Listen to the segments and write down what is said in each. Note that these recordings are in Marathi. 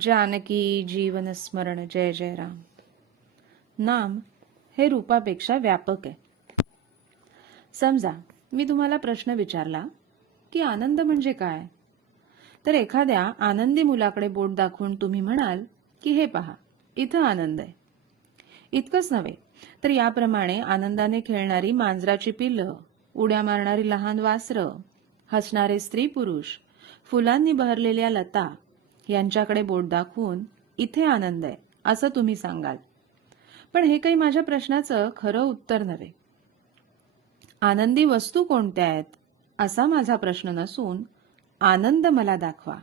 जानकी जीवन स्मरण जय जय राम. नाम हे रूपापेक्षा व्यापक आहे. समजा मी तुम्हाला प्रश्न विचारला की आनंद म्हणजे काय, तर एखाद्या आनंदी मुलाकडे बोट दाखवून तुम्ही म्हणाल की हे पहा, इथं आनंद आहे. इतकंच नव्हे तर याप्रमाणे आनंदाने खेळणारी मांजराची पिल्लं, उड्या मारणारी लहान वासरं, हसणारे स्त्री पुरुष, फुलांनी बहरलेल्या लता यांच्याकडे बोट दाखवून इथे आनंद आहे असं तुम्ही सांगाल. पण हे काही माझ्या प्रश्नाचं खरं उत्तर नव्हे. आनंदी वस्तू कोणत्या आहेत असा माझा प्रश्न नसून आनंद मला दाखवा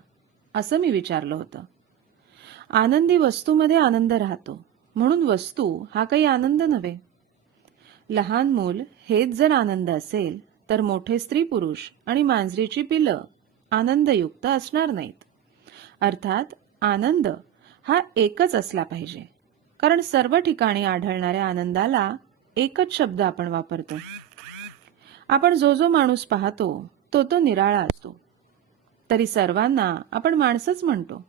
असं मी विचारलं होतं. आनंदी वस्तूमध्ये आनंद राहतो, म्हणून वस्तू हा काही आनंद नव्हे. लहान मूल हेच जर आनंद असेल तर मोठे स्त्री पुरुष आणि मांजरीची पिलं आनंदयुक्त असणार नाहीत. अर्थात आनंद हा एकच असला पाहिजे, कारण सर्व ठिकाणी आढळणाऱ्या आनंदाला एकच शब्द आपण वापरतो. आपण जो जो माणूस पाहतो तो तो निराळा असतो, तरी सर्वांना आपण माणसंच म्हणतो,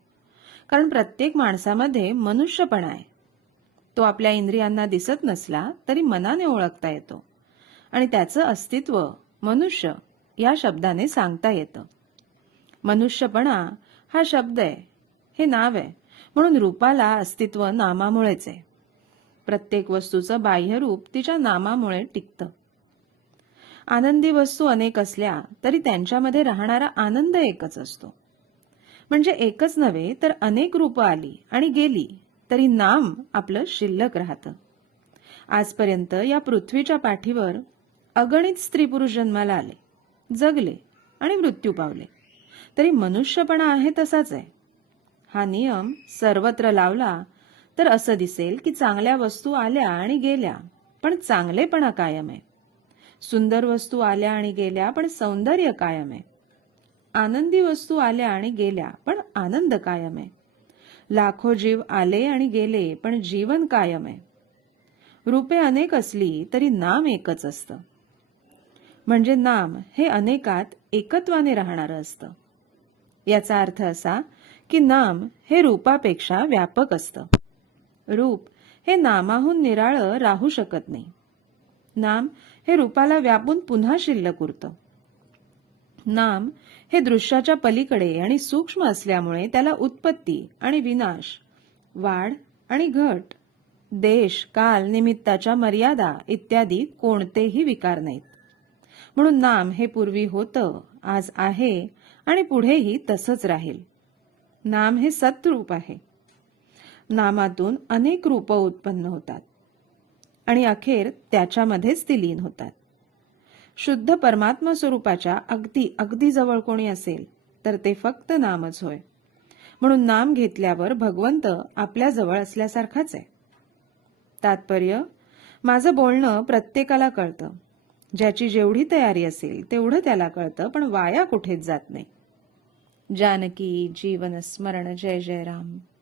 कारण प्रत्येक माणसामध्ये मनुष्यपणा आहे. तो आपल्या इंद्रियांना दिसत नसला तरी मनाने ओळखता येतो आणि त्याचं अस्तित्व मनुष्य या शब्दाने सांगता येतं. मनुष्यपणा हा शब्द आहे, हे नाव आहे, म्हणून रूपाला अस्तित्व नामामुळेच आहे. प्रत्येक वस्तूचं बाह्य रूप तिच्या नामामुळे टिकतं. आनंदी वस्तू अनेक असल्या तरी त्यांच्यामध्ये राहणारा आनंद एकच असतो. म्हणजे एकच नव्हे तर अनेक रूपं आली आणि गेली तरी नाम आपलं शिल्लक राहतं. आजपर्यंत या पृथ्वीच्या पाठीवर अगणित स्त्री पुरुष जन्माला आले, जगले आणि मृत्यू पावले, तरी मनुष्यपणा आहे तसाच आहे. हा नियम सर्वत्र लावला तर असं दिसेल की चांगल्या वस्तू आल्या आणि गेल्या पण चांगलेपणा कायम आहे. सुंदर वस्तू आल्या आणि गेल्या पण सौंदर्य कायम आहे. आनंदी वस्तू आल्या आणि गेल्या पण आनंद कायम आहे. लाखो जीव आले आणि गेले पण जीवन कायम आहे. रूपे अनेक असली तरी नाम एकच असतं. म्हणजे नाम हे अनेकात एकत्वाने राहणारं असतं. याचा अर्थ असा की नाम हे रूपापेक्षा व्यापक असतं. रूप हे नामाहून निराळं राहू शकत नाही. नाम हे रूपाला व्यापून पुन्हा शिल्लक उरतं. नाम हे दृश्याच्या पलीकडे आणि सूक्ष्म असल्यामुळे त्याला उत्पत्ती आणि विनाश, वाढ आणि घट, देश काल निमित्ताच्या मर्यादा इत्यादी कोणतेही विकार नाहीत. म्हणून नाम हे पूर्वी होतं, आज आहे आणि पुढेही तसंच राहील. नाम हे सत्रूप आहे. नामातून अनेक रूपं उत्पन्न होतात आणि अखेर त्याच्यामध्येच ती लीन होतात. शुद्ध परमात्मा स्वरूपाच्या अगदी अगदी जवळ कोणी असेल तर ते फक्त नामच होय. म्हणून नाम घेतल्यावर भगवंत आपल्या जवळ असल्यासारखाच आहे. तात्पर्य, माझं बोलणं प्रत्येकाला कळतं. ज्याची जेवढी तयारी असेल तेवढं त्याला कळतं, पण वाया कुठेच जात नाही. जानकी जीवन स्मरण जय जय राम.